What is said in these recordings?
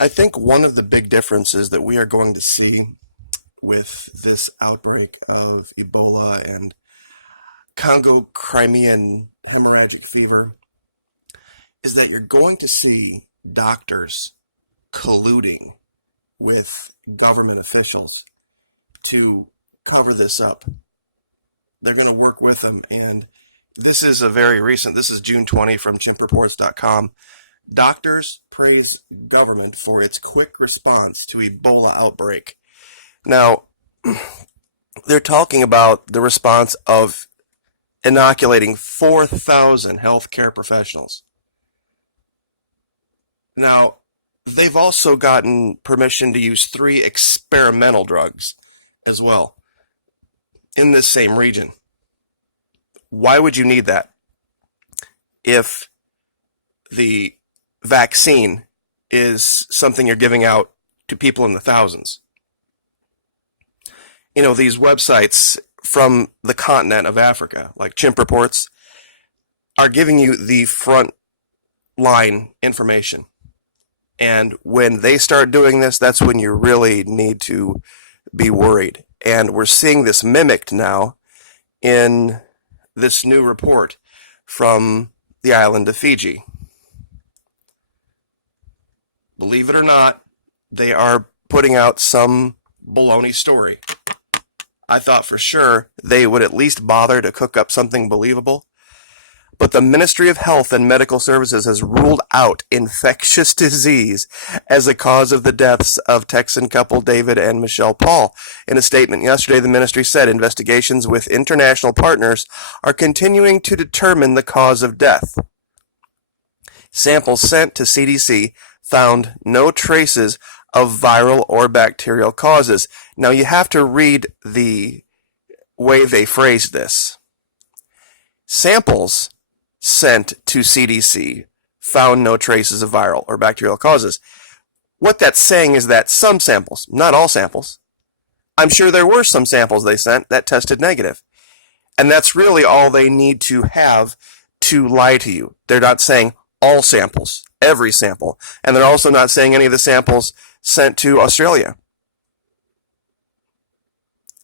I think one of the big differences that we are going to see with this outbreak of Ebola and Congo Crimean hemorrhagic fever is that you're going to see doctors colluding with government officials to cover this up. They're going to work with them. And this is a very recent, this is June 20 from chimpreports.com. Doctors praise government for its quick response to Ebola outbreak. Now, they're talking about the response of inoculating 4,000 healthcare professionals. Now, they've also gotten permission to use 3 experimental drugs as well in this same region. Why would you need that if the vaccine is something you're giving out to people in the thousands? You know, these websites from the continent of Africa, like Chimp Reports, are giving you the front line information. And when they start doing this, that's when you really need to be worried. And we're seeing this mimicked now in this new report from the island of Fiji. Believe it or not, they are putting out some baloney story. I thought for sure they would at least bother to cook up something believable. But the Ministry of Health and Medical Services has ruled out infectious disease as a cause of the deaths of Texan couple David and Michelle Paul. In a statement yesterday, the ministry said investigations with international partners are continuing to determine the cause of death. Samples sent to CDC found no traces of viral or bacterial causes. Now, you have to read the way they phrased this. Samples sent to CDC found no traces of viral or bacterial causes. What that's saying is that some samples, not all samples, I'm sure there were some samples they sent that tested negative. And that's really all they need to have to lie to you. They're not saying all samples, every sample. And they're also not saying any of the samples sent to Australia.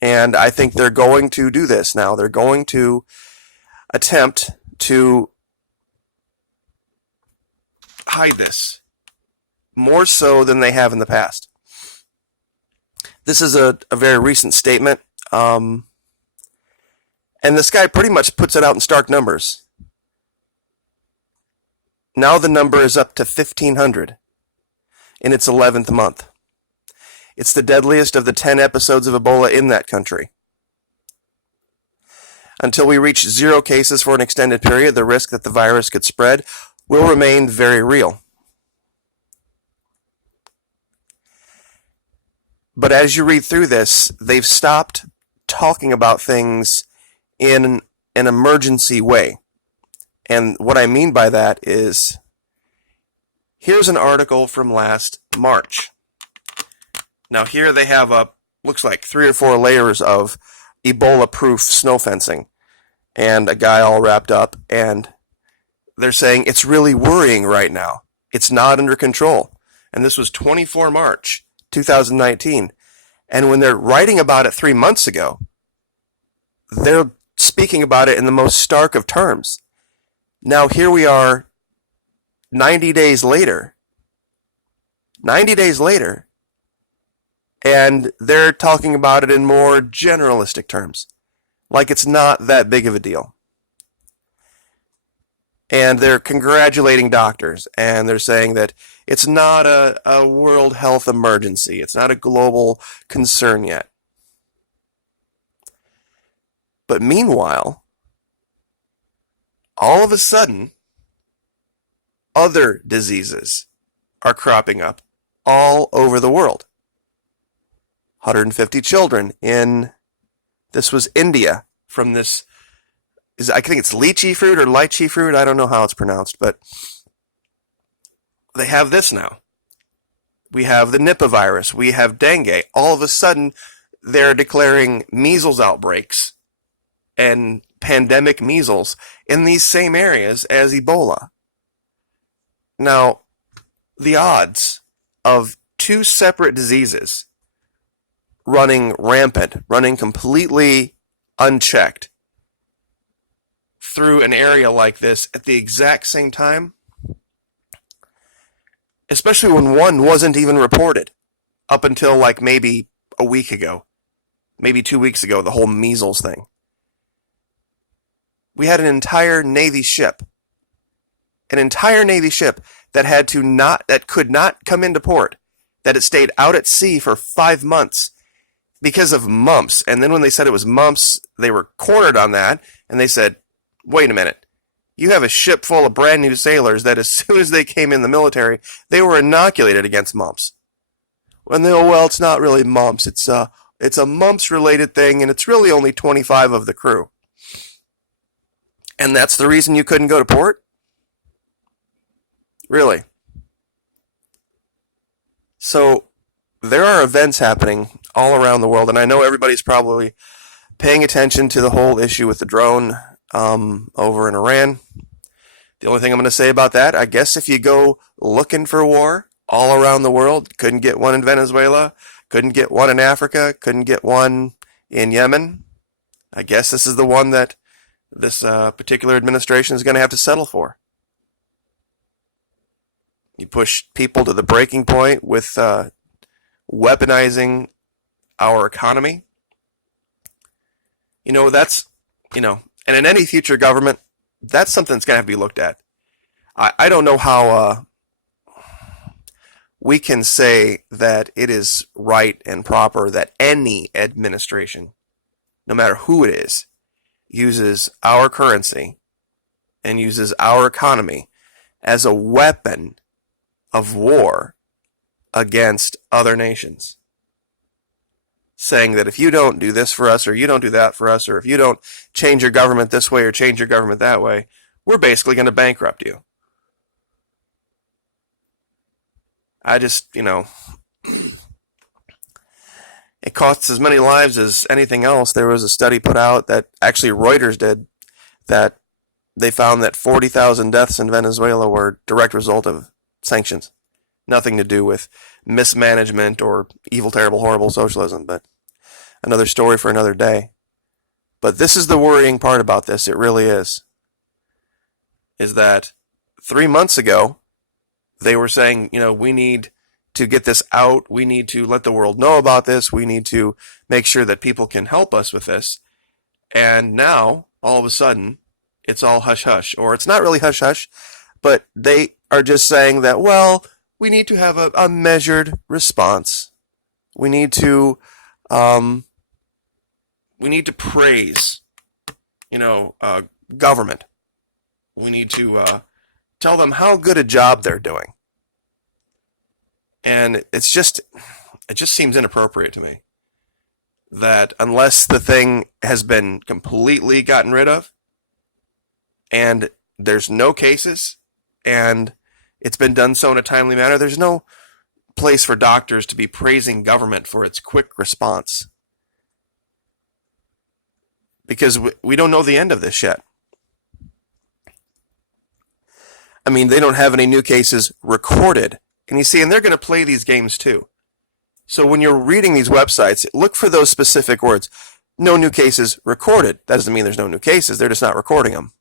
And I think they're going to do this now. They're going to attempt to hide this more so than they have in the past. This is a very recent statement, and this guy pretty much puts it out in stark numbers. Now the number is up to 1,500 in its 11th month. It's the deadliest of the 10 episodes of Ebola in that country. Until we reach 0 cases for an extended period, the risk that the virus could spread will remain very real. But as you read through this, they've stopped talking about things in an emergency way. And what I mean by that is, here's an article from last March. Now here they have looks like 3 or 4 layers of Ebola-proof snow fencing and a guy all wrapped up, and they're saying it's really worrying right now. It's not under control. And this was 24 March 2019. And when they're writing about it 3 months ago, they're speaking about it in the most stark of terms. Now here we are 90 days later. 90 days later, and they're talking about it in more generalistic terms, like it's not that big of a deal. And they're congratulating doctors, and they're saying that it's not a world health emergency. It's not a global concern yet. But meanwhile, all of a sudden, other diseases are cropping up all over the world. 150 children this was India, from this, I think it's lychee fruit or lychee fruit, I don't know how it's pronounced, but they have this now. We have the Nipah virus, we have dengue. All of a sudden, they're declaring measles outbreaks and pandemic measles in these same areas as Ebola. Now, the odds of two separate diseases running rampant, running completely unchecked through an area like this at the exact same time, especially when one wasn't even reported up until like maybe a week ago, maybe 2 weeks ago, the whole measles thing. We had an entire Navy ship that could not come into port, that it stayed out at sea for 5 months because of mumps. And then when they said it was mumps, they were cornered on that, and they said, wait a minute, you have a ship full of brand new sailors that as soon as they came in the military, they were inoculated against mumps. And they go, well, it's not really mumps, it's a mumps-related thing, and it's really only 25 of the crew. And that's the reason you couldn't go to port? Really? So there are events happening all around the world, and I know everybody's probably paying attention to the whole issue with the drone over in Iran. The only thing I'm going to say about that, I guess if you go looking for war all around the world, couldn't get one in Venezuela, couldn't get one in Africa, couldn't get one in Yemen, I guess this is the one that this particular administration is going to have to settle for. You push people to the breaking point with weaponizing our economy. And in any future government, that's something that's going to have to be looked at. I don't know how we can say that it is right and proper that any administration, no matter who it is, uses our currency and uses our economy as a weapon of war against other nations. Saying that if you don't do this for us, or you don't do that for us, or if you don't change your government this way or change your government that way, we're basically going to bankrupt you. It costs as many lives as anything else. There was a study put out that actually Reuters did, that they found that 40,000 deaths in Venezuela were a direct result of sanctions. Nothing to do with mismanagement or evil, terrible, horrible socialism, but another story for another day. But this is the worrying part about this, it really is that 3 months ago, they were saying, we need to get this out, we need to let the world know about this, we need to make sure that people can help us with this. And now, all of a sudden, it's all hush-hush. Or it's not really hush-hush, but they are just saying that, well, we need to have a measured response. We need to praise, government. We need to tell them how good a job they're doing. And it just seems inappropriate to me that unless the thing has been completely gotten rid of and there's no cases and it's been done so in a timely manner, there's no place for doctors to be praising government for its quick response. Because we don't know the end of this yet. I mean, they don't have any new cases recorded. And you see, and they're going to play these games too. So when you're reading these websites, look for those specific words. No new cases recorded. That doesn't mean there's no new cases. They're just not recording them.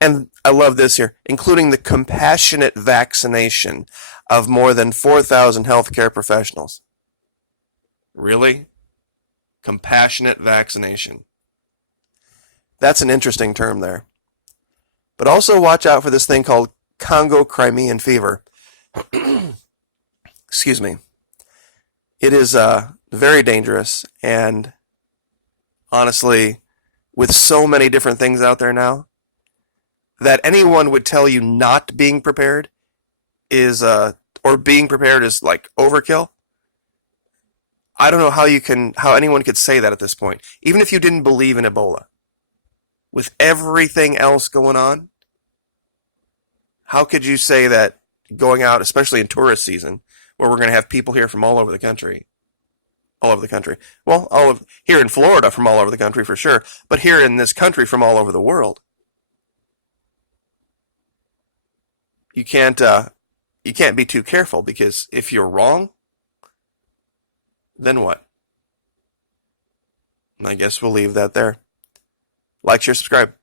And I love this here, including the compassionate vaccination of more than 4,000 healthcare professionals. Really? Compassionate vaccination. That's an interesting term there. But also watch out for this thing called Congo Crimean fever. Excuse me. It is very dangerous, and honestly, with so many different things out there now, that anyone would tell you not being prepared is, or being prepared is like overkill. I don't know how anyone could say that at this point. Even if you didn't believe in Ebola. With everything else going on, how could you say that going out, especially in tourist season, where we're going to have people here from all over the country? Well, here in Florida from all over the country for sure, but here in this country from all over the world. You can't you can't be too careful, because if you're wrong, then what? I guess we'll leave that there. Like, share, subscribe.